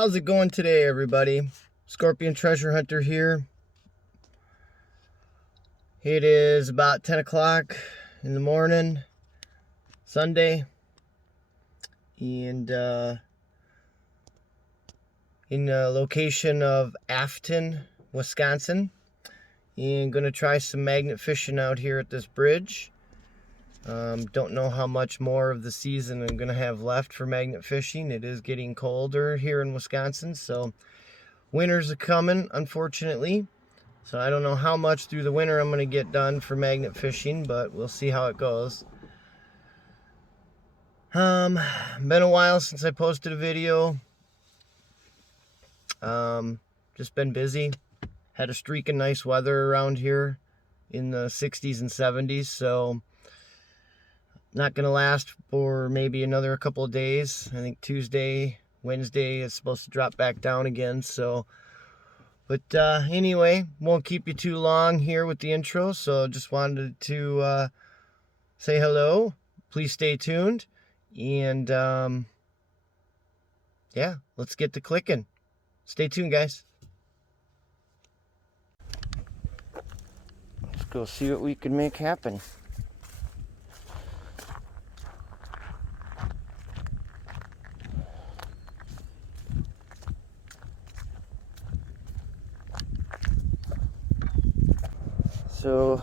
How's it going today, everybody? Scorpion Treasure Hunter here. It is about 10 o'clock in the morning, Sunday, and in the location of Afton, Wisconsin, and going to try some magnet fishing out here at this bridge. Don't know how much more of the season I'm going to have left for magnet fishing. It is getting colder here in Wisconsin, so winter's coming, unfortunately. So I don't know how much through the winter I'm going to get done for magnet fishing, but we'll see how it goes. Been a while since I posted a video. Just been busy. Had a streak of nice weather around here in the 60s and 70s, so not going to last for maybe another couple of days. I think Tuesday, Wednesday is supposed to drop back down again, so but anyway, won't keep you too long here with the intro, so just wanted to say hello. Please stay tuned, and yeah, let's get to clicking. Stay tuned, guys. Let's go see what we can make happen. So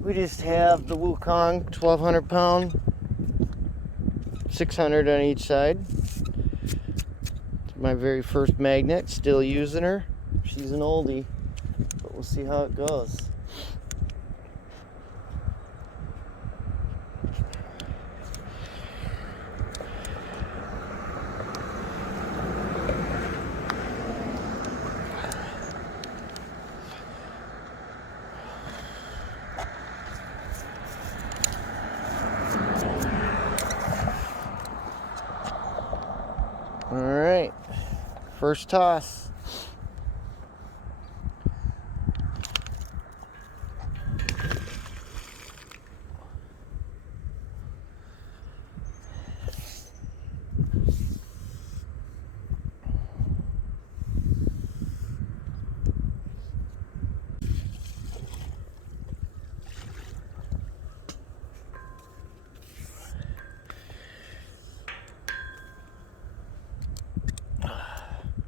we just have the Wukong 1,200 pound, 600 on each side. It's my very first magnet, still using her. She's an oldie, but we'll see how it goes. All right, first toss.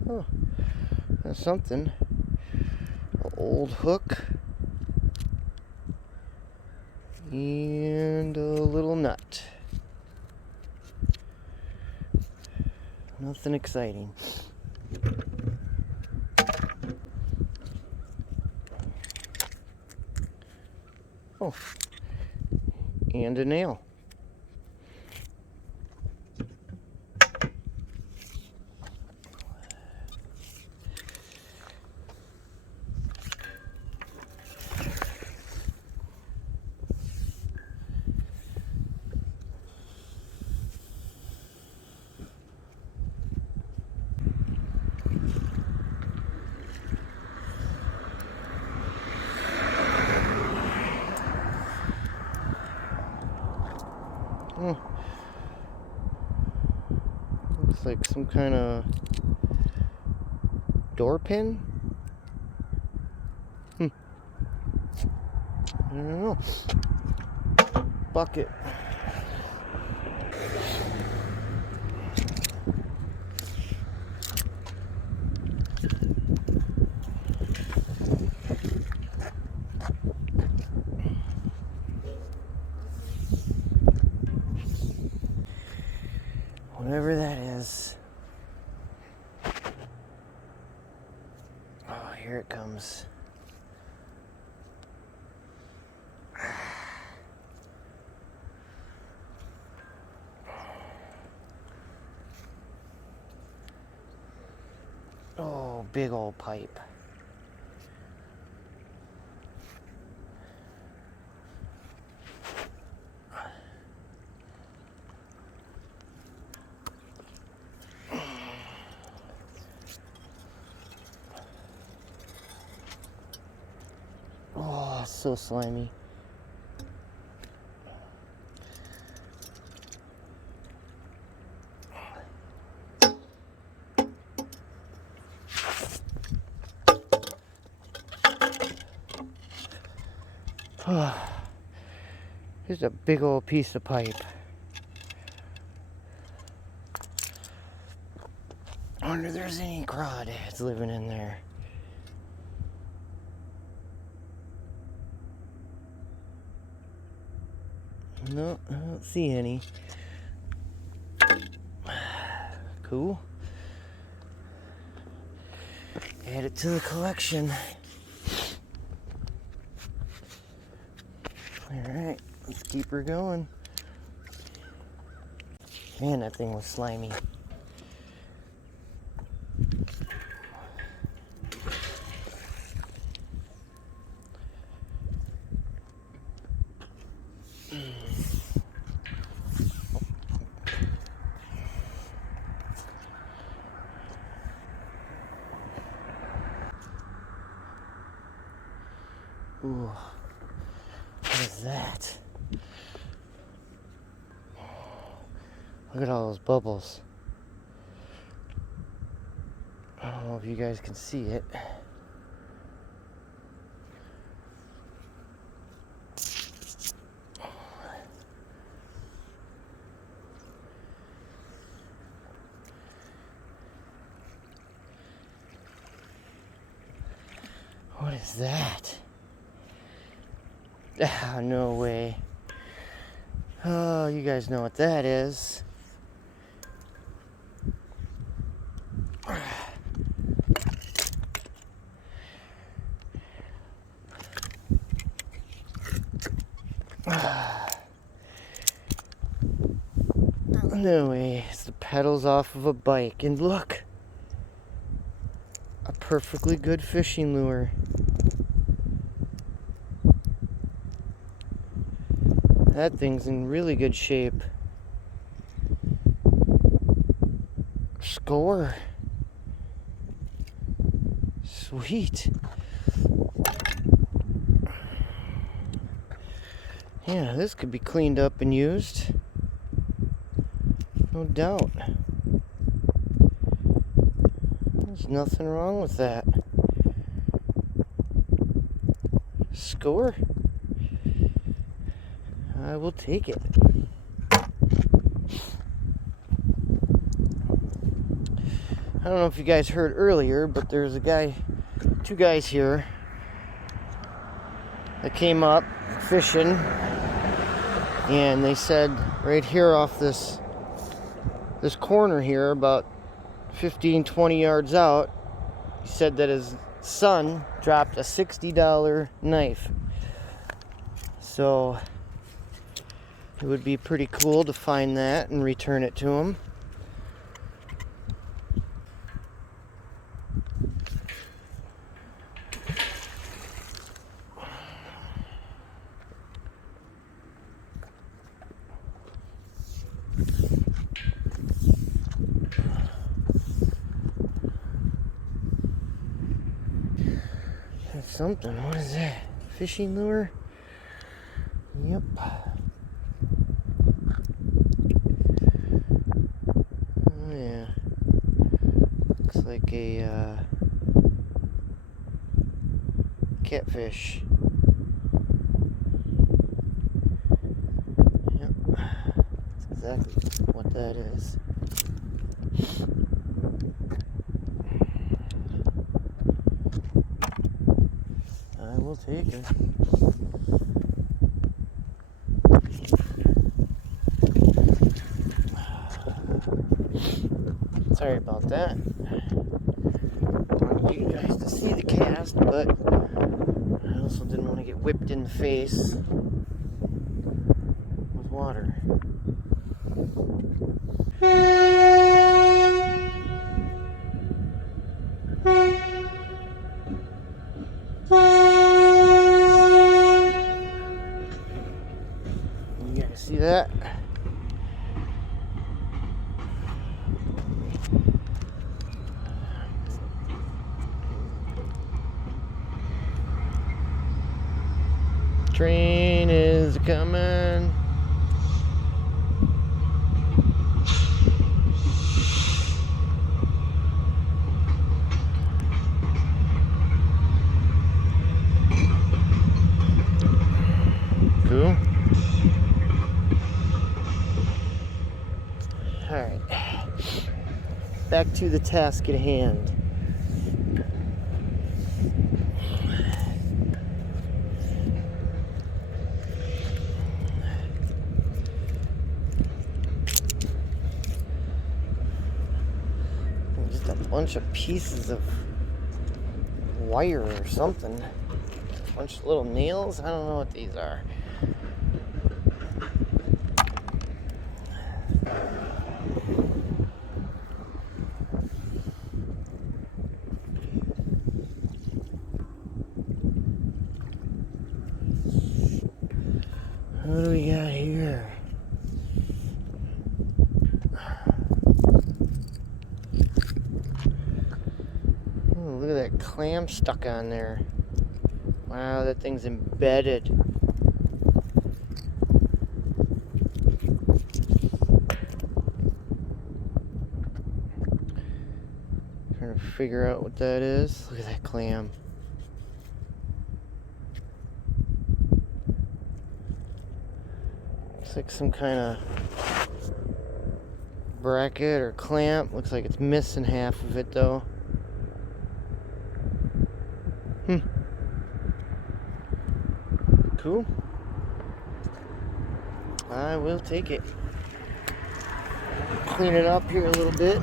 Oh, that's something. An old hook and a little nut. Nothing exciting. Oh, and a nail. Oh, looks like some kind of door pin. I don't know. Bucket. Whatever that is. Oh, here it comes. Oh, big old pipe. Oh, so slimy. Here's a big old piece of pipe. I wonder if there's any crawdads living in there. No, I don't see any. Cool. Add it to the collection. Alright, let's keep her going. Man, that thing was slimy. Ooh, what is that? Look at all those bubbles. I don't know if you guys can see it. What is that? Ah, no way. Oh, you guys know what that is. No way. It's the pedals off of a bike. And look! A perfectly good fishing lure. That thing's in really good shape. Score. Sweet. Yeah, this could be cleaned up and used. No doubt. There's nothing wrong with that. Score. I will take it. I don't know if you guys heard earlier, but there's two guys here that came up fishing, and they said right here off this corner here, about 15-20 yards out, he said that his son dropped a $60 knife. So it would be pretty cool to find that and return it to him. That's something. What is that? Fishing lure? Yep. Oh yeah. Looks like a catfish. Yep. That's exactly what that is. I will take it. Sorry about that. I wanted you guys to see the cast, but I also didn't want to get whipped in the face with water. You guys see that? Train is coming. back to the task at hand. Just a bunch of pieces of wire or something. A bunch of little nails. I don't know what these are. What do we got here? Oh, look at that clam stuck on there. Wow, that thing's embedded. Trying to figure out what that is. Look at that clam. Looks like some kind of bracket or clamp. Looks like it's missing half of it though. Cool. I will take it. Clean it up here a little bit.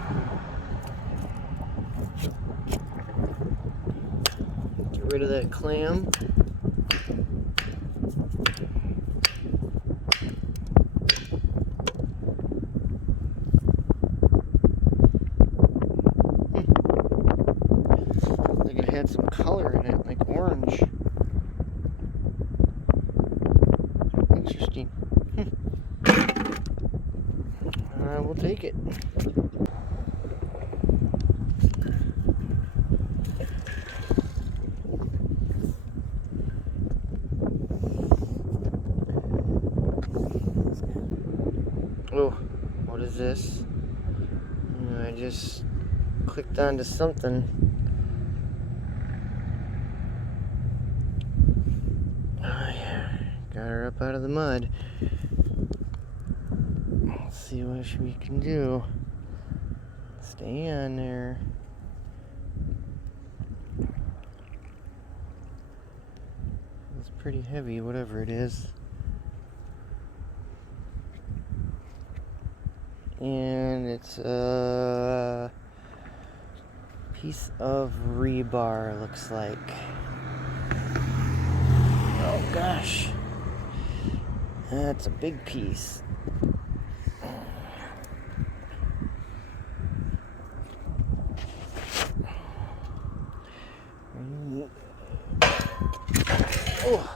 Get rid of that clam. Like it had some color in it, like orange. Interesting. I will take it. Oh, what is this? I just clicked onto something. Oh yeah, got her up out of the mud. Let's see what we can do. Stay on there. It's pretty heavy, whatever it is. And it's a piece of rebar, looks like. Oh gosh, that's a big piece. Oh.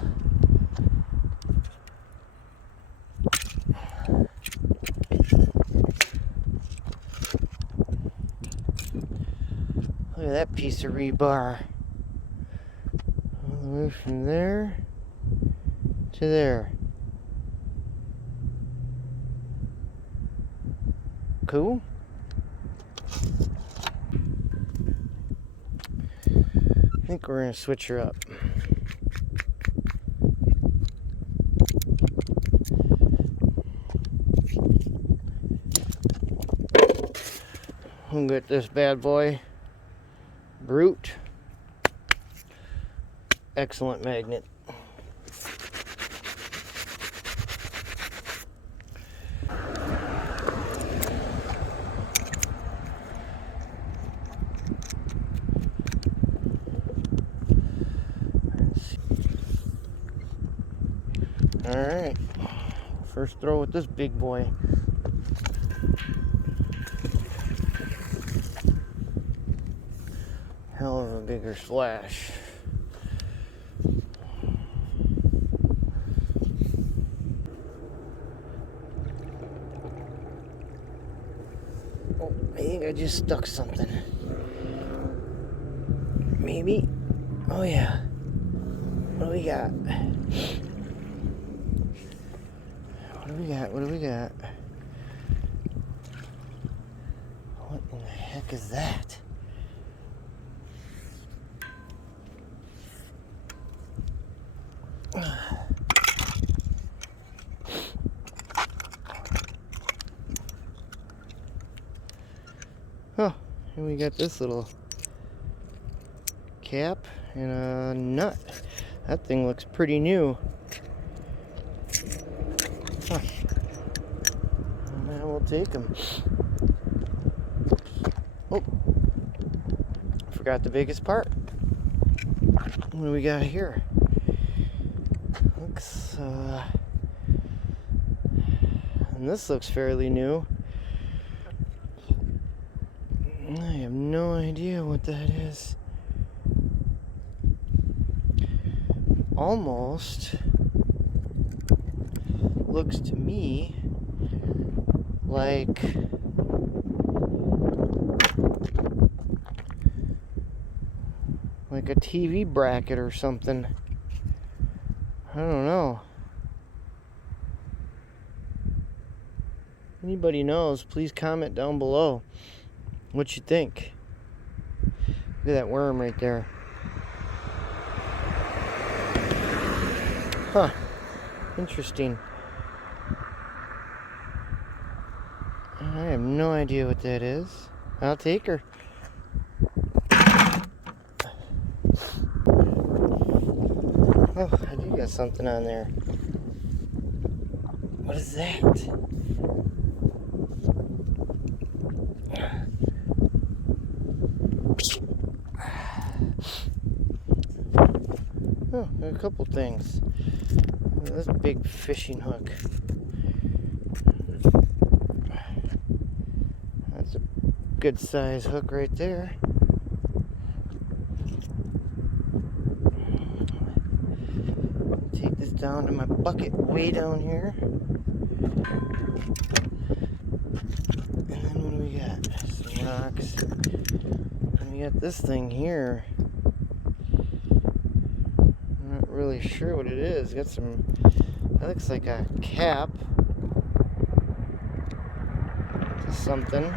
Look at that piece of rebar. All the way from there to there. Cool. I think we're gonna switch her up. We'll get this bad boy. Brute. Excellent magnet. Alright. First throw with this big boy. Hell of a bigger splash. Oh, I think I just stuck something. Maybe. Oh yeah. What do we got? What do we got? What do we got? What in the heck is that? Oh, And we got this little cap and a nut. That thing looks pretty new. Huh. Now we'll take them. Oh, forgot the biggest part. What do we got here? Looks, and this looks fairly new. I have no idea what that is. Almost looks to me like a TV bracket or something. I don't know. Anybody knows, please comment down below what you think. Look at that worm right there. Huh. Interesting. I have no idea what that is. I'll take her. Oh, I do got something on there. What is that? Oh, a couple things. This big fishing hook. That's a good size hook right there. Take this down to my bucket way down here. And then what do we got? Some rocks. And we got this thing here. I'm not really sure what it is. Got some, that looks like a cap to something. And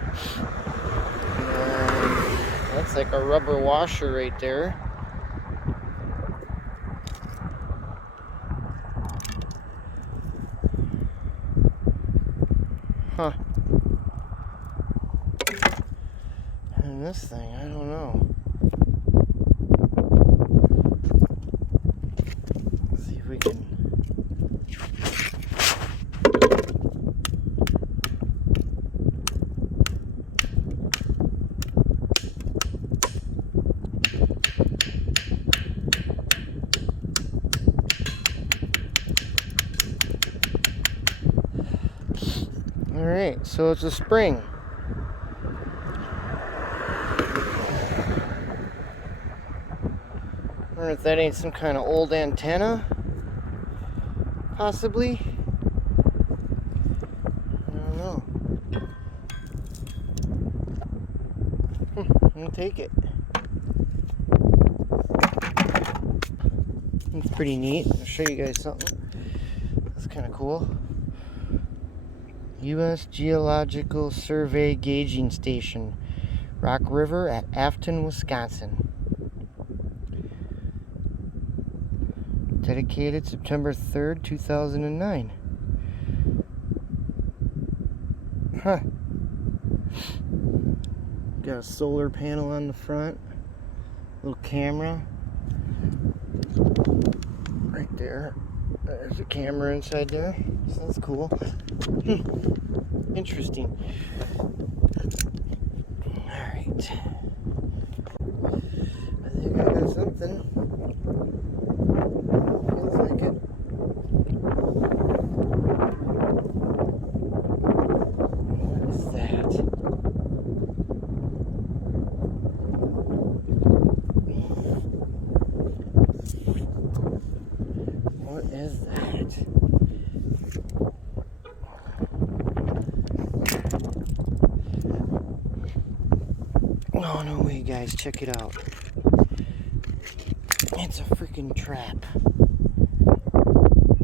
that's like a rubber washer right there. Huh. And this thing, I don't know. Let's see if we can. Alright, so it's a spring. I wonder if that ain't some kind of old antenna, possibly. I don't know. I'm gonna take it. It's pretty neat. I'll show you guys something. That's kind of cool. U.S. Geological Survey Gauging Station, Rock River at Afton, Wisconsin. Dedicated September 3rd, 2009. Huh. Got a solar panel on the front. Little camera. Right there. There's a camera inside there. So that's cool. Interesting. Alright. I think I got something. Feels like it. What is that? What is that? Oh, no way, guys. Check it out. It's a freaking trap.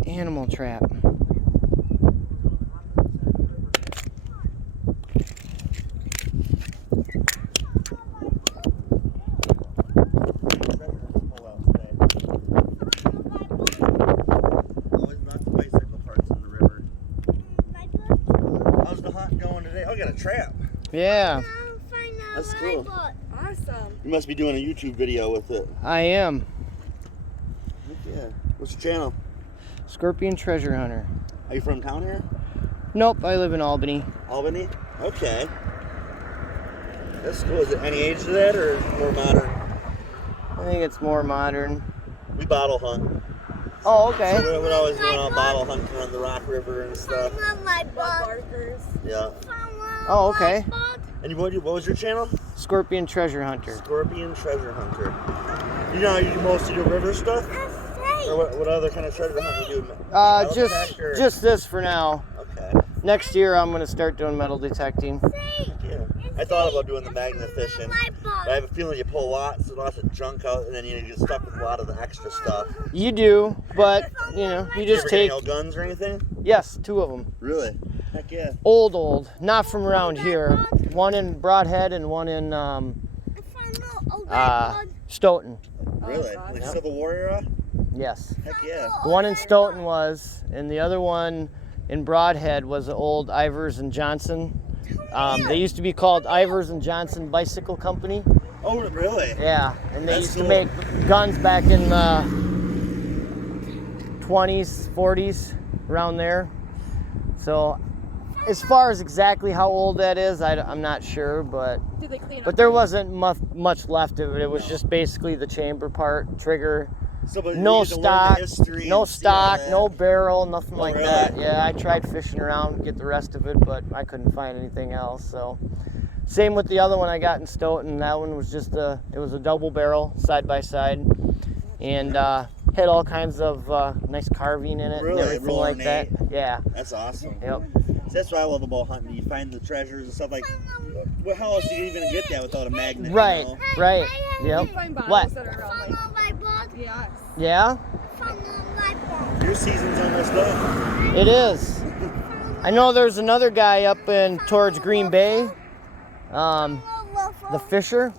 Animal trap. How's the hunt going today? Oh, I got a trap. Yeah. That's cool. Awesome. You must be doing a YouTube video with it. I am. Yeah. What's your channel? Scorpion Treasure Hunter. Are you from town here? Nope, I live in Albany. Albany? Okay. That's cool. Is it any age to that or more modern? I think it's more modern. We bottle hunt. Oh, okay. So we're always going on bottle hunting on the Rock River and stuff. Yeah. Oh, okay. And what was your channel? Scorpion Treasure Hunter. Scorpion Treasure Hunter. You know how you do most of your river stuff? Or what other kind of treasure hunt you do? Just this for now. Okay. Next year I'm gonna start doing metal detecting. Yeah. I thought about doing the magnet fishing, but I have a feeling you pull lots of junk out, and then you get stuck with a lot of the extra stuff. You do, but you know, you just take. Any guns or anything? Yes, 2 of them. Really? Heck yeah. Old, not from around here. One in Broadhead and one in Stoughton. Really? Like Civil War era? Yes. Heck yeah. The one in Stoughton was, and the other one in Broadhead was the old Ivers and Johnson. They used to be called Ivers and Johnson Bicycle Company. Oh, really? Yeah, and they used to make guns back in the 20s, 40s, around there. So, as far as exactly how old that is, I'm not sure, but there wasn't much left of it. It was just basically the chamber part, trigger. So, no stock, no barrel, nothing like that. Yeah, I tried fishing around to get the rest of it, but I couldn't find anything else. So, same with the other one I got in Stoughton. That one was just it was a double barrel, side by side, and had all kinds of nice carving in it and everything like that. Yeah. That's awesome. Yep. That's what I love about hunting. You find the treasures and stuff like. Well, how else do you even get that without a magnet? Right. You know? Right. Yep. What? Yes. Yeah. Your season's almost done. It is. I know there's another guy up in towards Green Bay. The Fisher.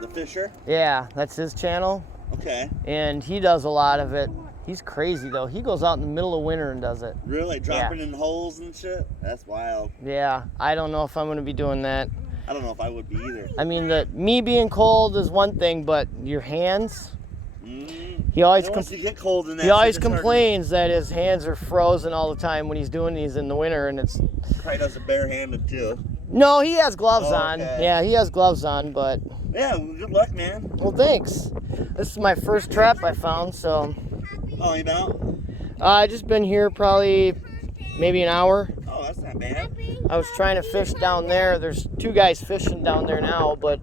The Fisher? Yeah, that's his channel. Okay. And he does a lot of it. He's crazy though. He goes out in the middle of winter and does it. Really? Dropping in holes and shit? That's wild. Yeah, I don't know if I'm going to be doing that. I don't know if I would be either. I mean, me being cold is one thing, but your hands. He always complains that his hands are frozen all the time when he's doing these in the winter, and it's. Probably does it barehanded too. No, he has gloves on. Yeah, he has gloves on, but. Yeah, well, good luck, man. Well, thanks. This is my first trap I found, so. Oh, you know? I just been here probably maybe an hour. Oh, that's not bad. I was trying to fish down there. There's 2 guys fishing down there now, but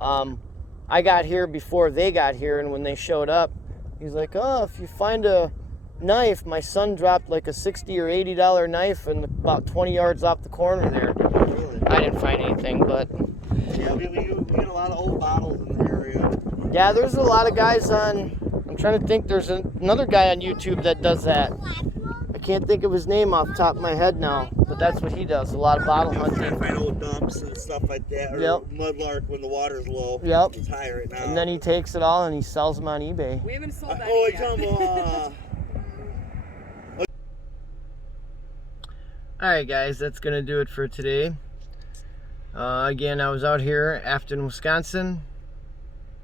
I got here before they got here, and when they showed up, he's like, "Oh, if you find a knife," my son dropped like a $60 or $80 knife and about 20 yards off the corner there. Really? I didn't find anything, but. Yeah, we get a lot of old bottles in the area. Yeah, there's a lot of guys on. I'm trying to think. There's another guy on YouTube that does that. I can't think of his name off the top of my head now, but that's what he does. A lot of bottle hunting. Trying to find old dumps and stuff like that, or mudlark when the water's low. Yep. It's high right now. And then he takes it all and he sells them on eBay. We haven't sold that yet. Alright guys, that's going to do it for today. Again, I was out here, Afton, Wisconsin,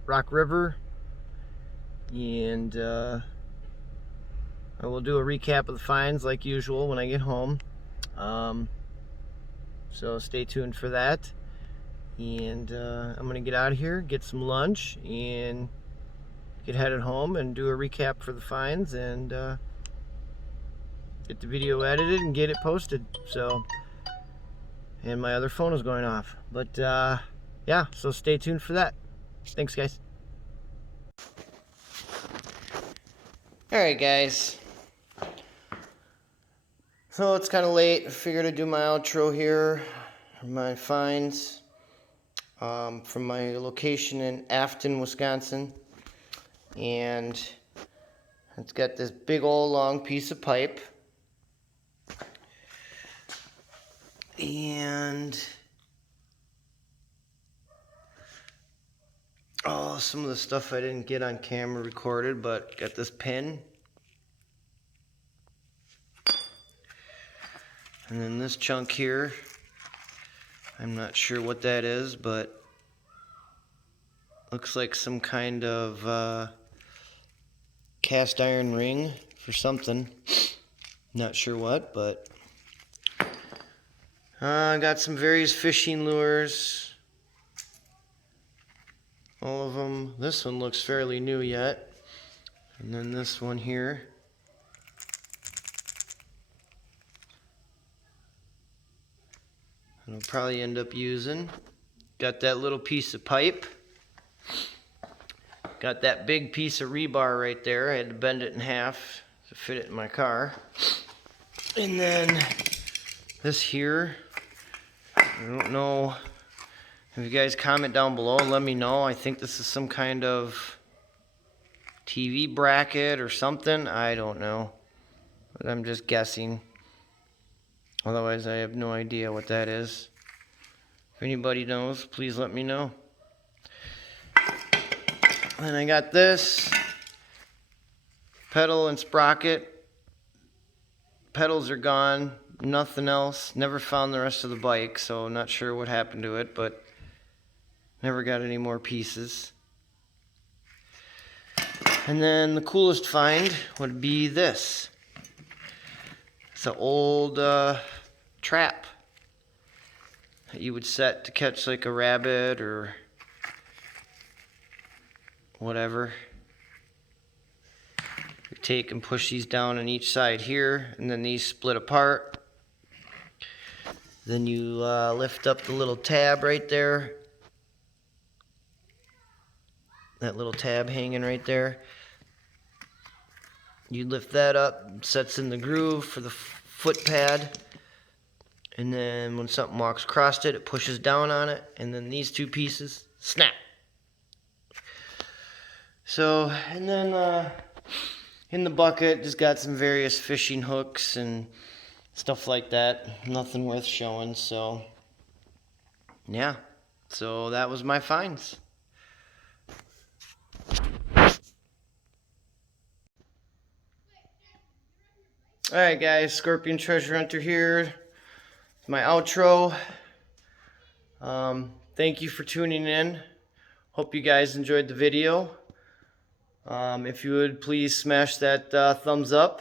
Rock River, and I will do a recap of the finds like usual when I get home. So stay tuned for that. And I'm going to get out of here, get some lunch, and get headed home and do a recap for the finds and get the video edited and get it posted. So, and my other phone is going off. But yeah, so stay tuned for that. Thanks, guys. Alright, guys. So it's kind of late. I figured I'd do my outro here. My finds from my location in Afton, Wisconsin. And it's got this big old long piece of pipe. And some of the stuff I didn't get on camera recorded, but got this pin. And then this chunk here, I'm not sure what that is, but Looks like some kind of cast iron ring for something. Not sure what, but I got some various fishing lures. All of them. This one looks fairly new yet. And then this one here. I'll probably end up using. Got that little piece of pipe. Got that big piece of rebar right there. I had to bend it in half to fit it in my car. And then this here, I don't know if you guys comment down below and let me know. I think this is some kind of TV bracket or something. I don't know, but I'm just guessing. Otherwise, I have no idea what that is. If anybody knows, please let me know. And I got this pedal and sprocket. Pedals are gone, nothing else. Never found the rest of the bike, so not sure what happened to it, but never got any more pieces. And then the coolest find would be this. It's an old trap that you would set to catch like a rabbit or whatever. You take and push these down on each side here, and then these split apart. Then you lift up the little tab right there. That little tab hanging right there. You lift that up, sets in the groove for the foot pad. And then when something walks across it, it pushes down on it. And then these two pieces snap. So, and then in the bucket, just got some various fishing hooks and stuff like that. Nothing worth showing, so yeah. So that was my finds. Alright guys, Scorpion Treasure Hunter here. My outro. Thank you for tuning in. Hope you guys enjoyed the video. If you would please smash that thumbs up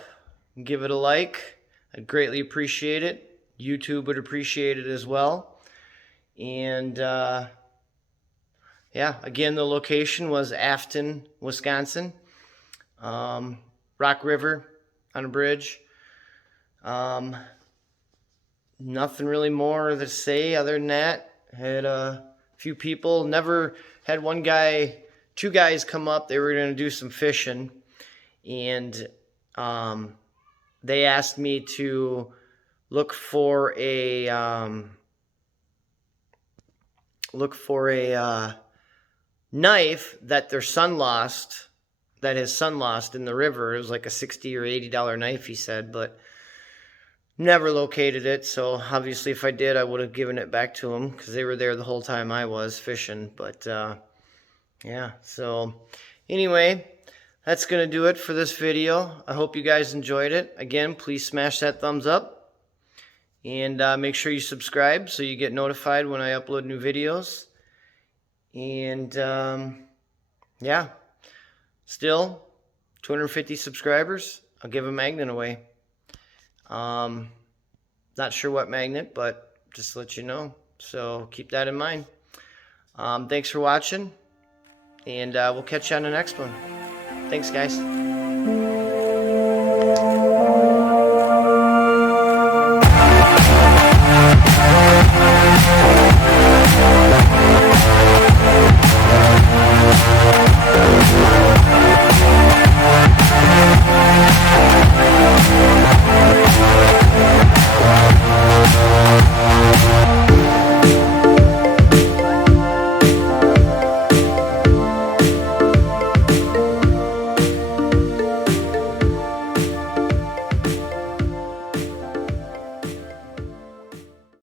and give it a like. I'd greatly appreciate it. YouTube would appreciate it as well. And yeah, again, the location was Afton, Wisconsin. Rock River on a bridge. Nothing really more to say other than that. Had a few people. Never had two guys come up. They were going to do some fishing, and they asked me to look for a knife that their son lost. That his son lost in the river. It was like a $60 or $80 knife, he said, but never located it. So obviously if I did, I would have given it back to them because they were there the whole time I was fishing. But yeah, so anyway, that's going to do it for this video. I hope you guys enjoyed it. Again, please smash that thumbs up. And make sure you subscribe so you get notified when I upload new videos. And yeah. Still, 250 subscribers, I'll give a magnet away. Not sure what magnet, but just to let you know. So keep that in mind. Thanks for watching, and we'll catch you on the next one. Thanks, guys.